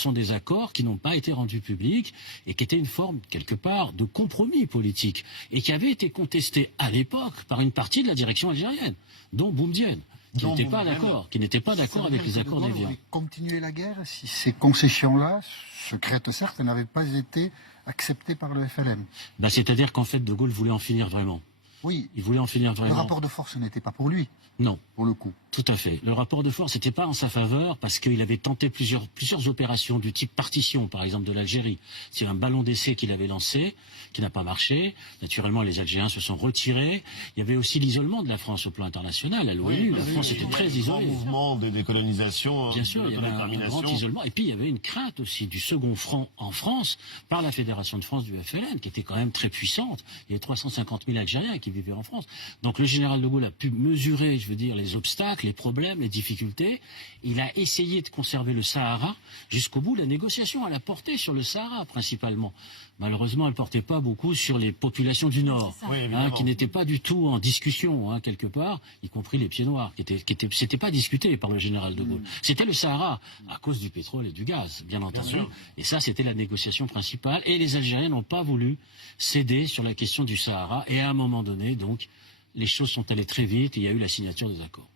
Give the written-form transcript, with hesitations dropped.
sont des accords qui n'ont pas été rendus publics et qui étaient une forme, quelque part, de compromis politique et qui avaient été contestés à l'époque par une partie de la direction algérienne, dont Boumedienne, qui n'était pas d'accord avec les accords d'Évian. Vous continuer la guerre si ces concessions-là, secrètes certes, n'avaient pas été acceptées par le FLN? C'est-à-dire qu'en fait, De Gaulle voulait en finir vraiment. Oui. Il voulait en finir vraiment. Le rapport de force n'était pas pour lui. Non. Pour le coup. Tout à fait. Le rapport de force n'était pas en sa faveur parce qu'il avait tenté plusieurs opérations du type partition, par exemple, de l'Algérie. C'est un ballon d'essai qu'il avait lancé, qui n'a pas marché. Naturellement, les Algériens se sont retirés. Il y avait aussi l'isolement de la France au plan international. À l'ONU, la France était très isolée. Il y a un mouvement de décolonisation, bien sûr, il y avait un grand isolement. Et puis, il y avait une crainte aussi du second front en France par la Fédération de France du FLN, qui était quand même très puissante. Il y avait 350 000 Algériens qui vivaient en France. Donc, le général de Gaulle a pu mesurer, les obstacles, les problèmes, les difficultés. Il a essayé de conserver le Sahara jusqu'au bout. La négociation, elle a porté sur le Sahara principalement. Malheureusement, elle ne portait pas beaucoup sur les populations du Nord, qui n'étaient pas du tout en discussion, quelque part, y compris les pieds noirs, c'était pas discuté par le général de Gaulle. C'était le Sahara, à cause du pétrole et du gaz, bien entendu. Et ça, c'était la négociation principale. Et les Algériens n'ont pas voulu céder sur la question du Sahara. Et à un moment donné, donc, les choses sont allées très vite et il y a eu la signature des accords.